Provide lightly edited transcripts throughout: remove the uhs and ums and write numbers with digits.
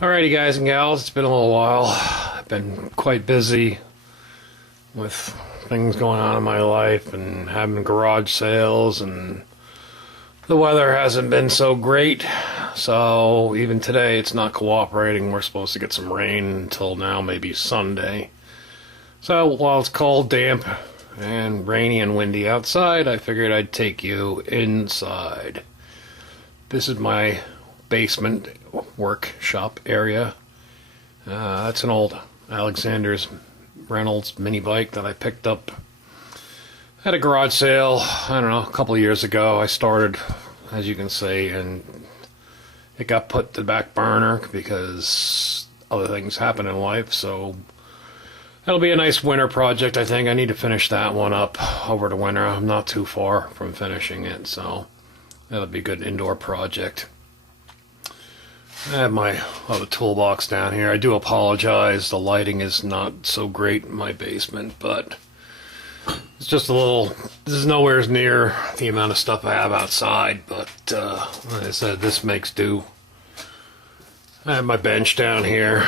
Alrighty, guys and gals, it's been a little while. I've been quite busy with things going on in my life and having garage sales, and the weather hasn't been so great. So even today, it's not cooperating. We're supposed to get some rain until now, maybe Sunday. So while it's cold, damp, and rainy and windy outside, I figured I'd take you inside. This is my basement workshop area. That's an old Alexander's Reynolds mini bike that I picked up at a garage sale, I don't know, a couple of years ago. I started, as you can see, and it got put to the back burner because other things happen in life. So that'll be a nice winter project. I think I need to finish that one up over the winter. I'm not too far from finishing it, so that'll be a good indoor project. I have my other toolbox down here. I do apologize, the lighting is not so great in my basement, but it's just a little, this is nowhere near the amount of stuff I have outside, but like I said, this makes do. I have my bench down here,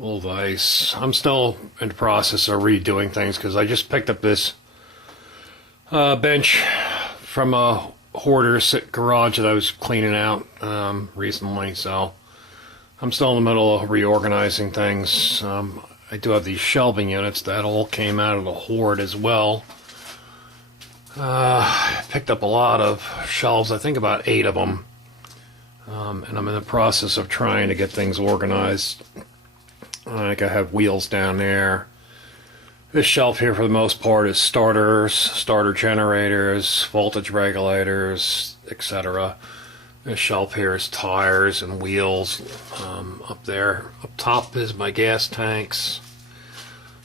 old ice. I'm still in the process of redoing things because I just picked up this bench from a hoarder's garage that I was cleaning out recently, so I'm still in the middle of reorganizing things. I do have these shelving units that all came out of the hoard as well. I picked up a lot of shelves, I think about 8 of them, and I'm in the process of trying to get things organized. Like I have wheels down there. This shelf here, for the most part, is starters, starter generators, voltage regulators, etc. This shelf here is tires and wheels. Up there, up top is my gas tanks.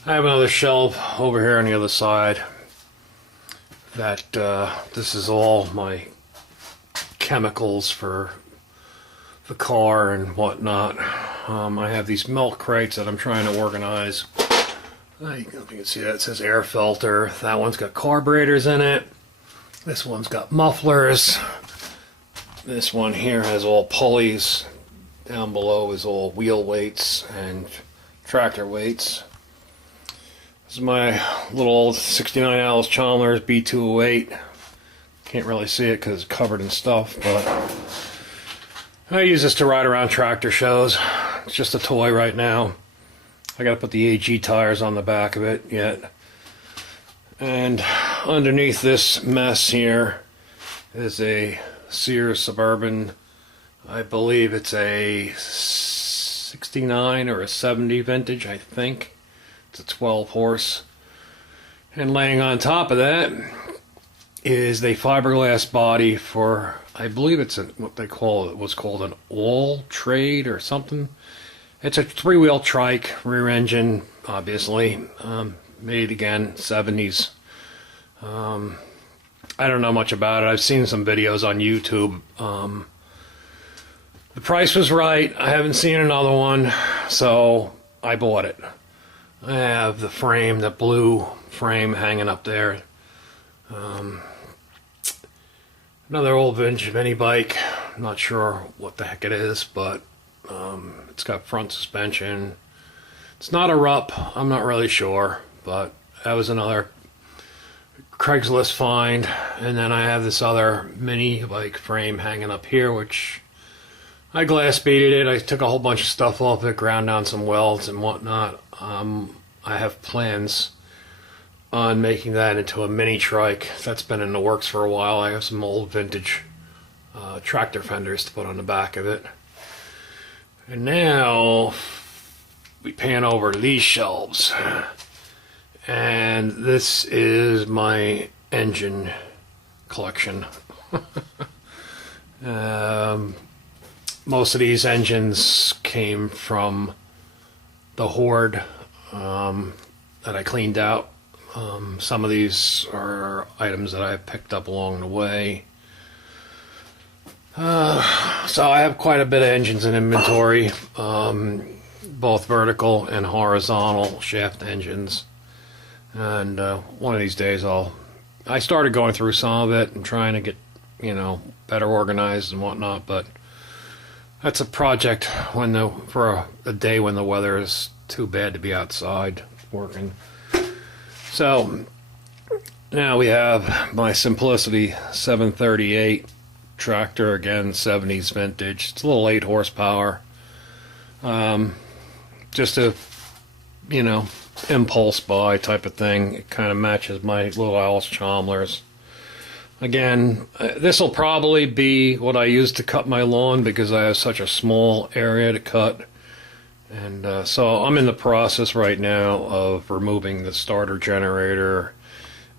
I have another shelf over here on the other side. That this is all my chemicals for the car and whatnot. I have these milk crates that I'm trying to organize. You can see that it says air filter. That one's got carburetors in it. This one's got mufflers. This one here has all pulleys. Down below is all wheel weights and tractor weights. This is my little old 69 Alice Chalmers B208. Can't really see it because it's covered in stuff, but I use this to ride around tractor shows. It's just a toy right now. I gotta put the AG tires on the back of it yet. And underneath this mess here is a Sears Suburban. I believe it's a 69 or a 70 vintage, I think. It's a 12 horse. And laying on top of that is the fiberglass body for, I believe it's what they call it, what's called an all trade or something. It's a 3-wheel trike, rear engine, obviously, made again, 70s. I don't know much about it. I've seen some videos on YouTube. The price was right. I haven't seen another one, so I bought it. I have the frame, the blue frame hanging up there. Another old vintage mini bike. I'm not sure what the heck it is, but it's got front suspension. It's not a Rupp, I'm not really sure, but that was another Craigslist find. And then I have this other mini bike frame hanging up here, which I glass beaded it. I took a whole bunch of stuff off it, ground down some welds and whatnot. I have plans on making that into a mini trike. That's been in the works for a while. I have some old vintage tractor fenders to put on the back of it. And now we pan over to these shelves, and this is my engine collection. Most of these engines came from the hoard that I cleaned out. Some of these are items that I picked up along the way. So I have quite a bit of engines in inventory, both vertical and horizontal shaft engines. And one of these days I started going through some of it and trying to get, better organized and whatnot, but That's a project when for a day when the weather is too bad to be outside working. So now we have my Simplicity 738 tractor, again 70s vintage. It's a little 8 horsepower. Just a, impulse buy type of thing. It kind of matches my little Alice Chalmers. Again, this will probably be what I use to cut my lawn because I have such a small area to cut. And so I'm in the process right now of removing the starter generator,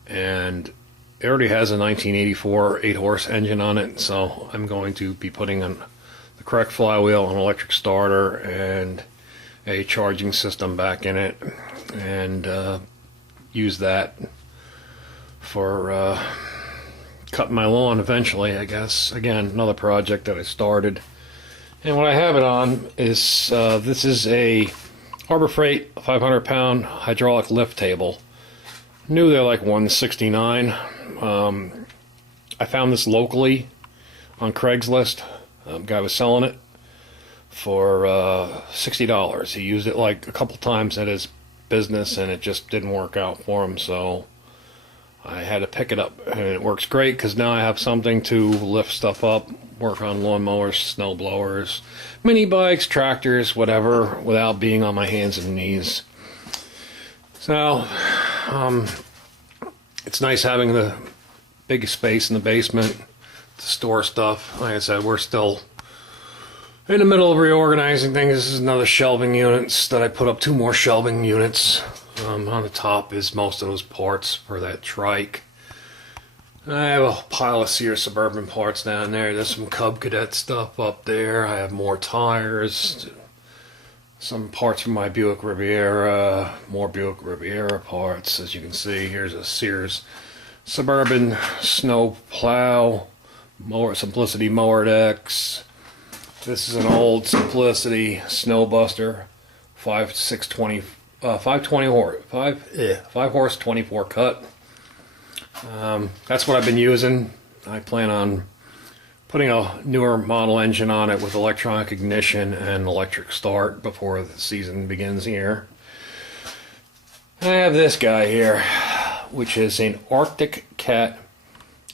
and it already has a 1984 8-horse engine on it, so I'm going to be putting the correct flywheel, an electric starter, and a charging system back in it, and use that for cutting my lawn eventually, I guess. Again, another project that I started. And what I have it on is, this is a Harbor Freight 500-pound hydraulic lift table. New, they're like $169. I found this locally on Craigslist. Guy was selling it for $60. He used it like a couple times at his business, and it just didn't work out for him, so I had to pick it up. And it works great because now I have something to lift stuff up, work on lawnmowers, snow blowers, mini bikes, tractors, whatever, without being on my hands and knees. So it's nice having the big space in the basement to store stuff. Like I said, we're still in the middle of reorganizing things. This is another shelving units that I put up, 2 more shelving units. On the top is most of those parts for that trike. I have a pile of Sears Suburban parts down there. There's some Cub Cadet stuff up there. I have more tires, some parts from my Buick Riviera, more Buick Riviera parts. As you can see, here's a Sears Suburban snow plow, Simplicity mower decks. This is an old Simplicity Snowbuster, 5 horse 24 cut. That's what I've been using. I plan on putting a newer model engine on it with electronic ignition and electric start before the season begins here. I have this guy here, which is an Arctic Cat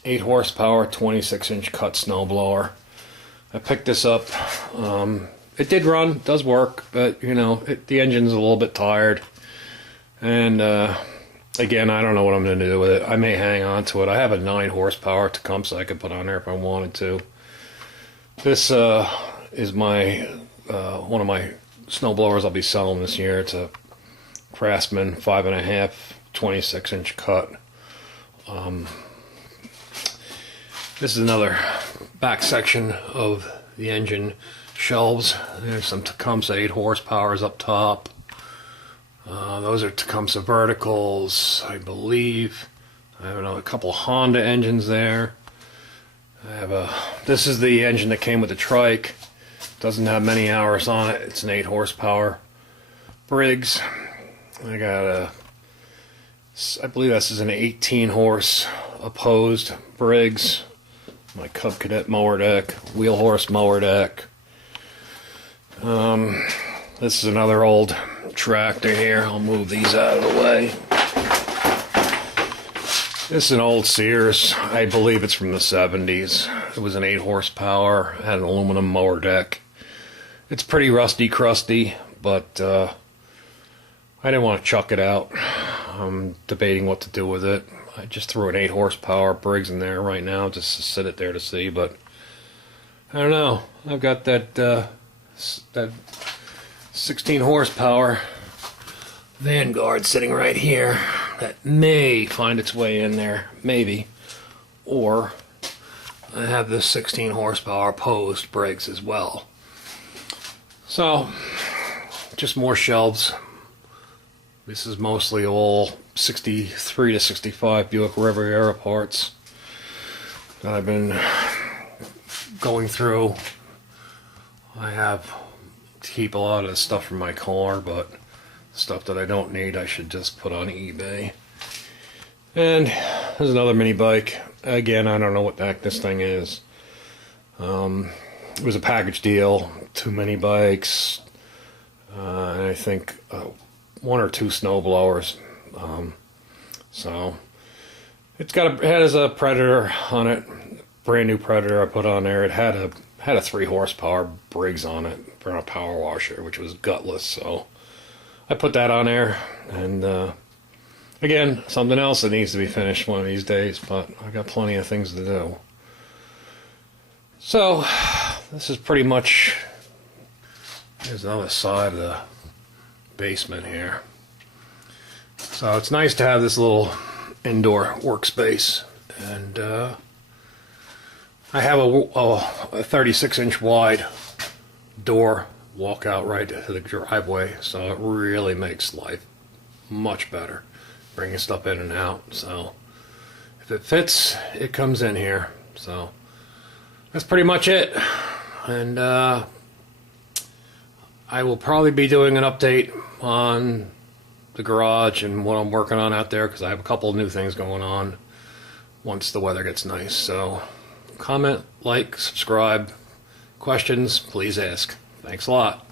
8 horsepower 26-inch cut snowblower. I picked this up. It did run, does work, but the engine's a little bit tired. And again, I don't know what I'm going to do with it. I may hang on to it. I have a 9 horsepower Tecumseh I could put on there if I wanted to. This is my one of my snow blowers I'll be selling this year. It's a Craftsman 5.5 26-inch cut. This is another back section of the engine shelves. There's some Tecumseh 8 horsepowers up top. Those are Tecumseh verticals, I believe. I have a couple Honda engines there. This is the engine that came with the trike. Doesn't have many hours on it. It's an 8 horsepower Briggs. I believe this is an 18 horse opposed Briggs. My Cub Cadet mower deck, wheel horse mower deck. This is another old tractor here. I'll move these out of the way. This is an old Sears. I believe it's from the 70s. It was an 8 horsepower, had an aluminum mower deck. It's pretty rusty, crusty, but I didn't want to chuck it out. I'm debating what to do with it. I just threw an 8 horsepower Briggs in there right now just to sit it there to see, but I don't know. I've got that 16 horsepower Vanguard sitting right here that may find its way in there, maybe. Or I have this 16 horsepower Post Briggs as well. So, just more shelves. This is mostly all 63 to 65 Buick Riviera parts that I've been going through. I have to keep a lot of the stuff from my car, but stuff that I don't need I should just put on eBay. And there's another mini bike. Again, I don't know what the heck this thing is. it was a package deal, 2 mini bikes, and I think 1 or 2 snow blowers. So it has a Predator on it, brand new Predator I put on there. It had a 3 horsepower Briggs on it for a power washer, which was gutless. So I put that on there, and again, something else that needs to be finished one of these days, but I got plenty of things to do. So this is pretty much, here's the other side of the basement here. So it's nice to have this little indoor workspace, and I have a 36-inch wide door walkout right to the driveway, so it really makes life much better bringing stuff in and out. So if it fits, it comes in here. So that's pretty much it, and I will probably be doing an update on the garage and what I'm working on out there, because I have a couple of new things going on once the weather gets nice. So comment, like, subscribe, questions, please ask. Thanks a lot.